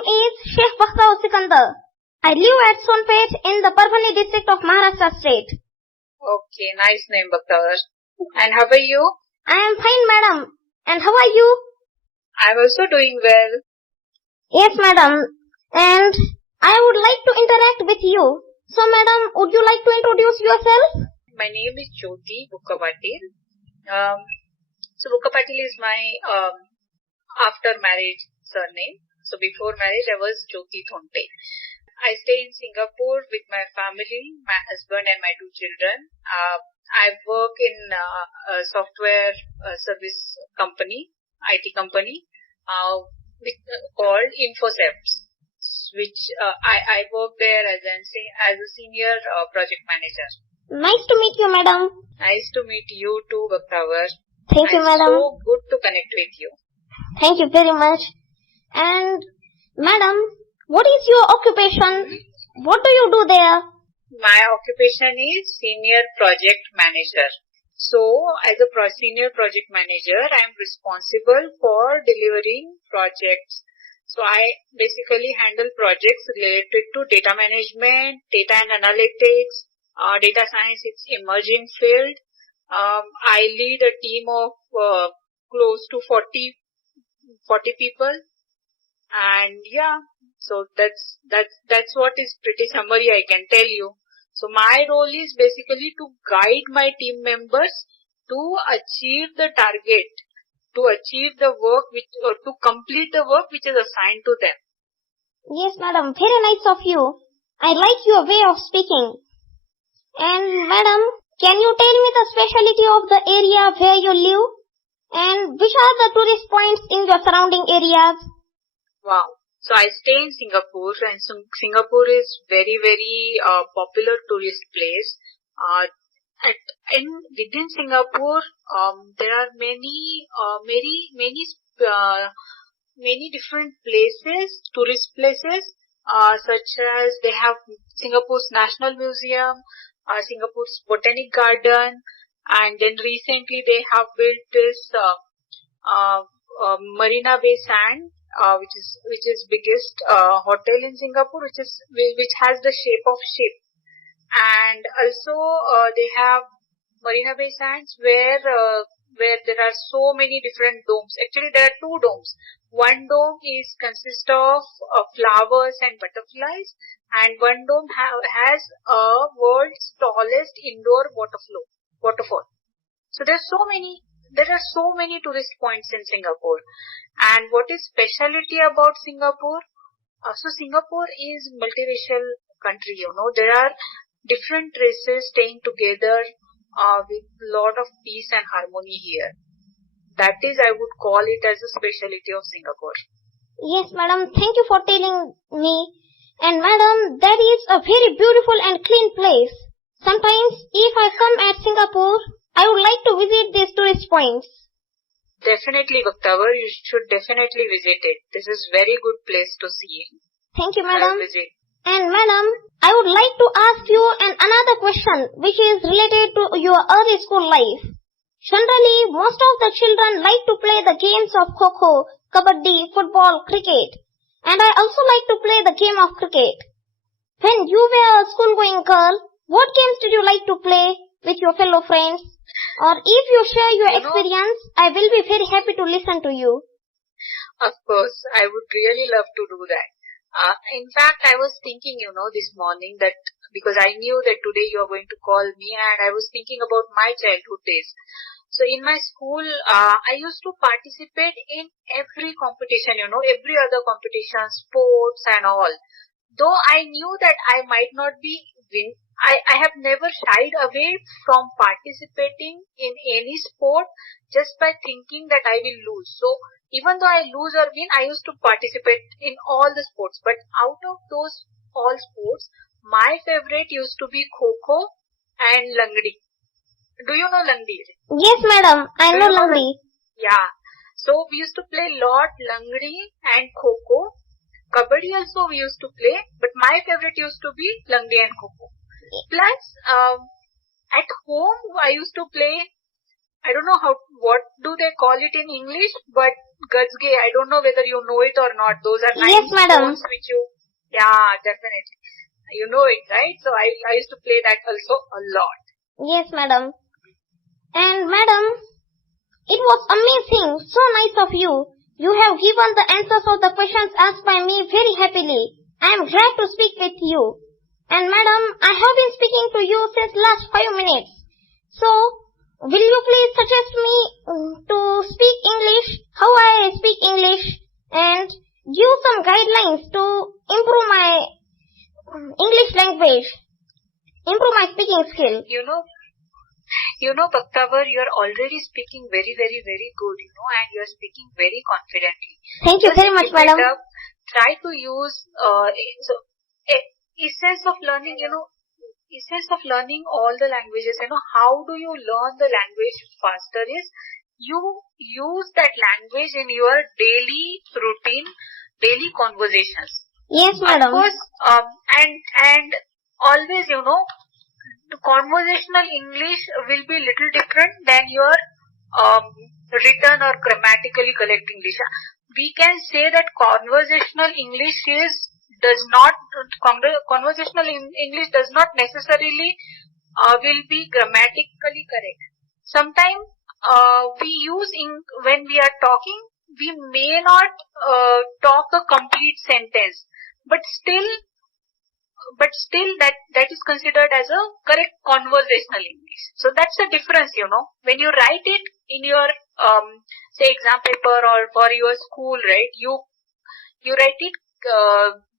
name is Sheikh Bakhtaur Sikandar. I live at Sonpeth in the Parvani district of Maharashtra state. Okay, nice name, Bakhtaur. And how are you? I am fine, madam. And how are you? I'm also doing well. Yes, madam. And I would like to interact with you. So, madam, would you like to introduce yourself? My name is Jyoti Bukkapatil. So Bukkapatil is my after marriage surname. So before marriage, I was Jyoti Thonte. I stay in Singapore with my family, my husband and my 2 children. I work in a software service company, IT company, called InfoSeps, which I work there as a senior project manager. Nice to meet you, madam. Nice to meet you too, Bakhtaur. Thank you, madam. So good to connect with you. Thank you very much. And, madam, what is your occupation? What do you do there? My occupation is senior project manager. So, as a senior project manager, I am responsible for delivering projects. So, I basically handle projects related to data management, data and analytics, data science. It's emerging field. I lead a team of close to 40 people. And yeah, so that's what is pretty summary I can tell you. So my role is basically to guide my team members to achieve the target, to achieve the work or to complete the work which is assigned to them. Yes, madam, very nice of you. I like your way of speaking. And madam, can you tell me the specialty of the area where you live? And which are the tourist points in your surrounding areas? Wow. So I stay in Singapore, and Singapore is very, very popular tourist place. Within Singapore, there are many different places, tourist places, such as they have Singapore's National Museum, Singapore's Botanic Garden, and then recently they have built this Marina Bay Sands, which is biggest hotel in Singapore, which has the shape of ship. And also they have Marina Bay Sands where there are so many different domes. Actually, there are 2 domes. One dome consists of flowers and butterflies, and one dome has a world's tallest indoor waterfall. So there are so many tourist points in Singapore. And what is specialty about Singapore? So Singapore is multiracial country, There are different races staying together with lot of peace and harmony here. That is, I would call it as a specialty of Singapore. Yes, madam. Thank you for telling me. And madam, that is a very beautiful and clean place. Sometimes, if I come at Singapore, I would like to visit these tourist points. Definitely, Bakhtaur, you should definitely visit it. This is very good place to see. Thank you, madam. I'll visit. And madam, I would like to ask you another question which is related to your early school life. Generally, most of the children like to play the games of Kho-Kho, Kabaddi, football, cricket. And I also like to play the game of cricket. When you were a school-going girl, what games did you like to play with your fellow friends? Or if you share your experience, I will be very happy to listen to you. Of course, I would really love to do that. In fact, I was thinking, this morning that because I knew that today you are going to call me, and I was thinking about my childhood days. So in my school, I used to participate in every competition, every other competition, sports and all. Though I knew that I might not be win. I have never shied away from participating in any sport just by thinking that I will lose. So even though I lose or win, I used to participate in all the sports. But out of those all sports, my favorite used to be Kho-Kho and Langdi. Do you know Langdi? Yes, madam. I know Langdi. Yeah. So we used to play lot Langdi and Kho-Kho. Kabaddi also we used to play, but my favorite used to be Langdi and Kho-Kho. Plus, at home I used to play, I don't know what do they call it in English, but Gajge. I don't know whether you know it or not. Those are 9 Yes, madam. stones which you... Yeah, definitely. You know it, right? So I used to play that also a lot. Yes, madam. And madam, it was amazing, so nice of you. You have given the answers of the questions asked by me very happily. I am glad to speak with you. And madam, I have been speaking to you since last 5 minutes. So, will you please suggest me to speak English, how I speak English, and give some guidelines to improve my English language, improve my speaking skill? You know, Bhaktawar, you're already speaking very, very, very good, and you're speaking very confidently. Thank you very much, madam. Try to use essence of learning, essence of learning all the languages. How do you learn the language faster is you use that language in your daily routine, daily conversations. Yes, madam. Of course, and always, the conversational English will be little different than your written or grammatically correct English. We can say that conversational English does not necessarily will be grammatically correct. Sometimes we use when we are talking, we may not talk a complete sentence, but still that is considered as a correct conversational English. So that's the difference, when you write it in your say exam paper or for your school, right? You write it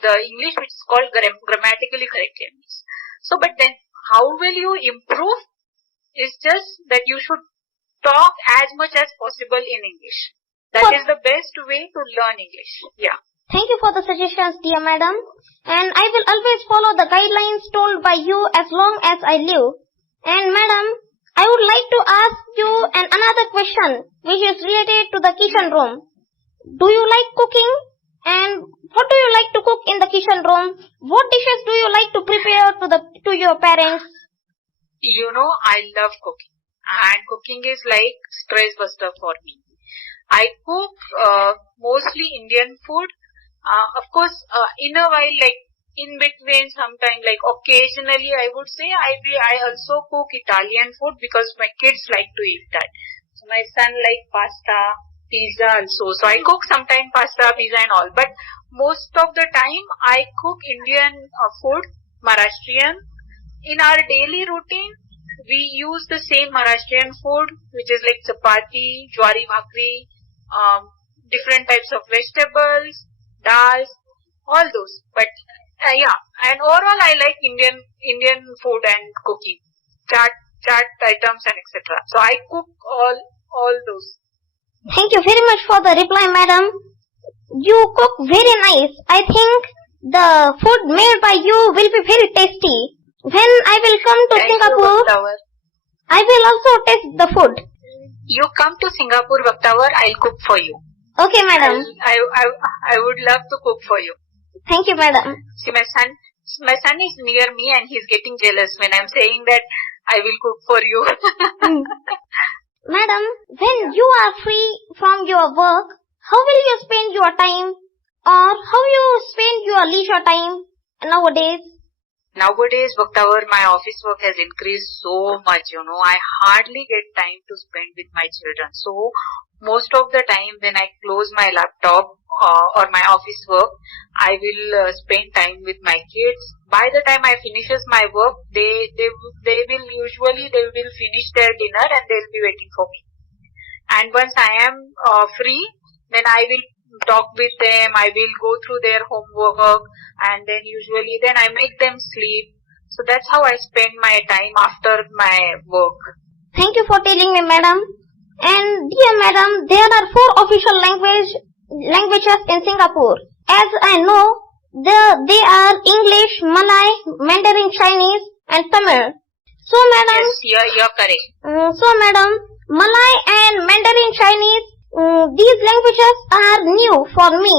the English which is called grammatically correct English. So, but then how will you improve? It's just that you should talk as much as possible in English. That is the best way to learn English. Yeah. Thank you for the suggestions, dear madam. And I will always follow the guidelines told by you as long as I live. And madam, I would like to ask you another question which is related to the kitchen room. Do you like cooking? And what do you like to cook in the kitchen room? What dishes do you like to prepare to your parents? I love cooking. And cooking is like stress buster for me. I cook mostly Indian food. Of course, in a while, like in between, sometime, like occasionally, I would say I also cook Italian food because my kids like to eat that. So my son like pasta, pizza also. So I cook sometimes pasta, pizza and all. But most of the time, I cook Indian food, Maharashtrian. In our daily routine, we use the same Maharashtrian food, which is like chapati, jwari bhakri, different types of vegetables, dals, all those. But and overall I like Indian food and cooking, chaat items and etc. So I cook all those. Thank you very much for the reply, madam. You cook very nice. I think the food made by you will be very tasty. When I will come to Singapore, I will also taste the food. You come to Singapore, Bhaktawar, I'll cook for you. Okay, madam. I would love to cook for you. Thank you, madam. See, my son is near me and he's getting jealous when I'm saying that I will cook for you. Madam, when you are free from your work, how will you spend your time? Or how you spend your leisure time nowadays? Nowadays, Bhaktawar, my office work has increased so much, I hardly get time to spend with my children. So, most of the time when I close my laptop or my office work, I will spend time with my kids. By the time I finishes my work, they will finish their dinner and they'll be waiting for me. And once I am free, then I will talk with them, I will go through their homework, and then usually I make them sleep. So that's how I spend my time after my work. Thank you for telling me, madam. And dear madam, there are 4 official languages in Singapore. As I know, they are English, Malay, Mandarin Chinese, and Tamil. So madam, yes, you're correct. So madam, Malay and Mandarin Chinese, these languages are new for me.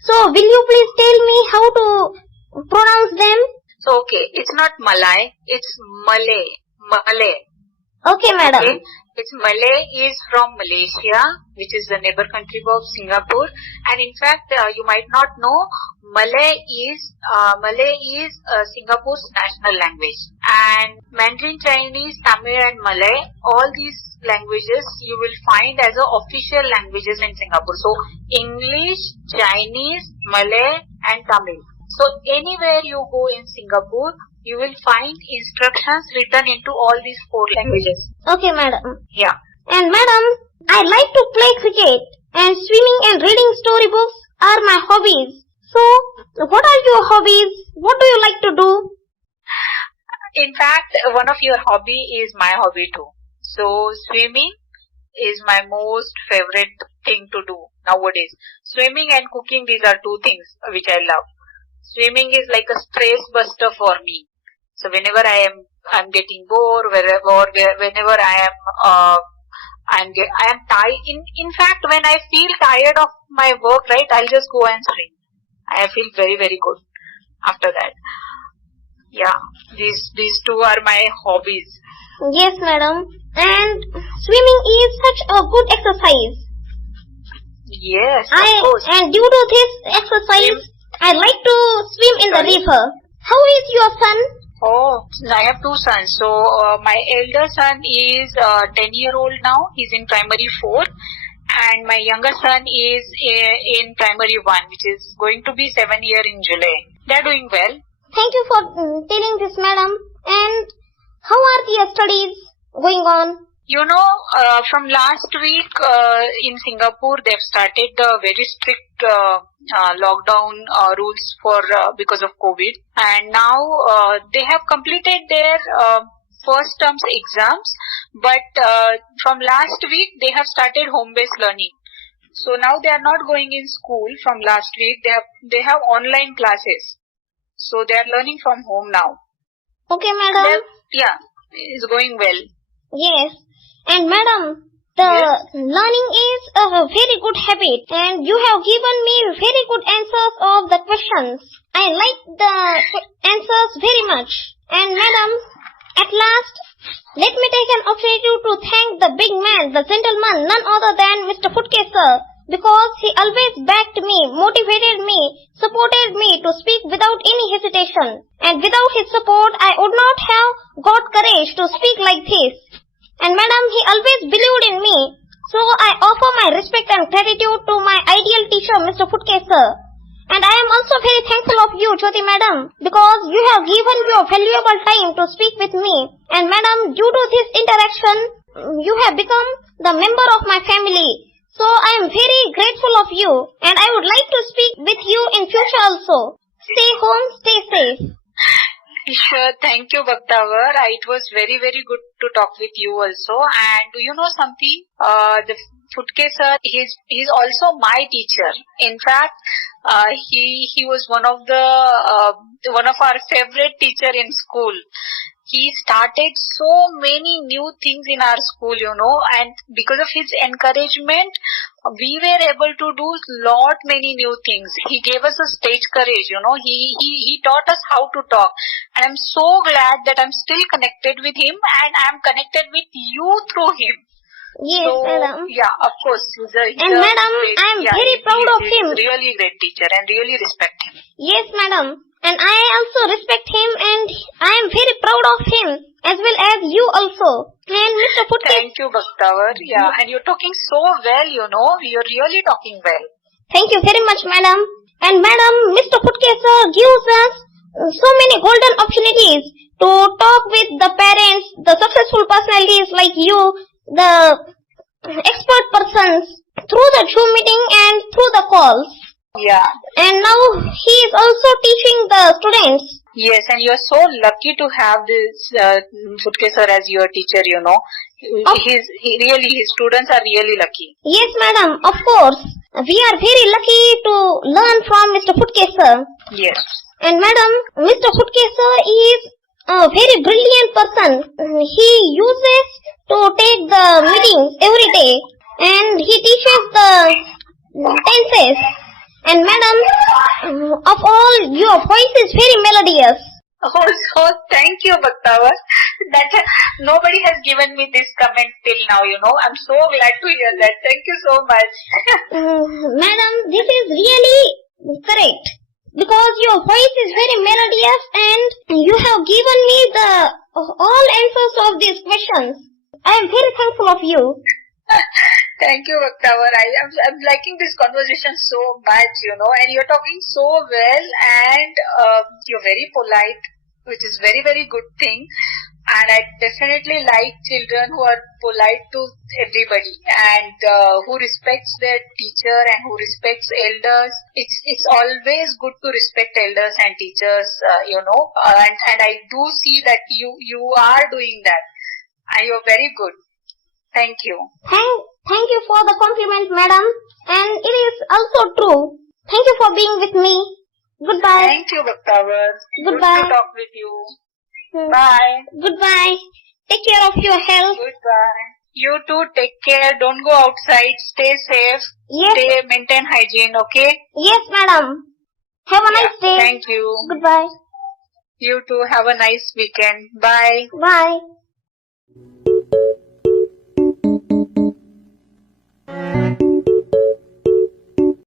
So will you please tell me how to pronounce them? So okay, it's not Malay, it's Malay. Okay, madam. Okay. It's Malay is from Malaysia, which is the neighbor country of Singapore. And in fact, you might not know, Malay is Singapore's national language. And Mandarin Chinese, Tamil and Malay, all these languages you will find as official languages in Singapore. So English, Chinese, Malay and Tamil. So anywhere you go in Singapore, you will find instructions written into all these 4 languages. Okay, madam. Yeah. And madam, I like to play cricket and swimming and reading storybooks are my hobbies. So, what are your hobbies? What do you like to do? In fact, one of your hobby is my hobby too. So, swimming is my most favorite thing to do nowadays. Swimming and cooking, these are 2 things which I love. Swimming is like a stress buster for me. So whenever I'm getting bored, whenever I am tired. In fact, when I feel tired of my work, right, I'll just go and swim. I feel very, very good after that. Yeah, these 2 are my hobbies. Yes, madam. And swimming is such a good exercise. Yes, of course. And due to this exercise, I like to swim in the river. How is your son? Oh, I have 2 sons. So my elder son is 10-year-old now. He's in primary 4. And my younger son is in primary 1, which is going to be 7 year in July. They're doing well. Thank you for telling this, madam. And how are their studies going on? You know, from last week in Singapore, they've started the very strict lockdown rules for because of COVID. And now they have completed their first term's exams. But from last week, they have started home-based learning. So now they are not going in school from last week. They have online classes. So they are learning from home now. Okay, madam. Yeah, it's going well. Yes. And madam, the learning is a very good habit and you have given me very good answers of the questions. I like the answers very much. And madam, at last, let me take an opportunity to thank the big man, the gentleman, none other than Mr. Futke sir, because he always backed me, motivated me, supported me to speak without any hesitation. And without his support, I would not have got courage to speak like this. And madam, he always believed in me. So I offer my respect and gratitude to my ideal teacher, Mr. Futke sir. And I am also very thankful of you, Jyoti madam, because you have given your valuable time to speak with me. And madam, due to this interaction, you have become the member of my family. So I am very grateful of you. And I would like to speak with you in future also. Stay home, stay safe. Sure, thank you, Bhaktawar. It was very, very good to talk with you also. And do you know something? The Futke sir, he's also my teacher. In fact, he was one of our favorite teacher in school. He started so many new things in our school, and because of his encouragement, we were able to do many new things. He gave us a stage courage, he taught us how to talk. And I'm so glad that I'm still connected with him and I'm connected with you through him. Yes, so, madam. Yeah, of course. Madam, I am very proud of him. He's really great teacher and really respect him. Yes, madam. And I also respect him and I am very proud of him as well as you also. And Mr. Futke. Thank you, Bhaktawar. Yeah, and you're talking so well, You're really talking well. Thank you very much, madam. And madam, Mr. Futke sir gives us so many golden opportunities to talk with the parents, the successful personalities like you, the expert persons through the Zoom meeting and through the calls. Yeah. And now he is also teaching the students. Yes, and you are so lucky to have this Futke sir as your teacher, His students are really lucky. Yes, madam, of course. We are very lucky to learn from Mr. Futke sir. Yes. And madam, Mr. Futke sir is a very brilliant person. He uses to take the meetings every day and he teaches the tenses. And madam, of all, your voice is very melodious. Oh, thank you, Bhaktawar. That nobody has given me this comment till now. I'm so glad to hear that. Thank you so much. Madam, this is really correct because your voice is very melodious and you have given me the all answers of these questions. I am very thankful of you. Thank you, Bhaktawar. I'm liking this conversation so much, and you're talking so well, and you're very polite, which is very, very good thing. And I definitely like children who are polite to everybody and who respects their teacher and who respects elders. It's always good to respect elders and teachers, and I do see that you are doing that, and you're very good. Thank you. Thank you for the compliment, madam. And it is also true. Thank you for being with me. Goodbye. Thank you, Bhaktawar. Goodbye. Good to talk with you. Bye. Goodbye. Take care of your health. Goodbye. You too, take care. Don't go outside. Stay safe. Yes. Maintain hygiene, okay? Yes, madam. Have a nice day. Thank you. Goodbye. You too. Have a nice weekend. Bye. Bye.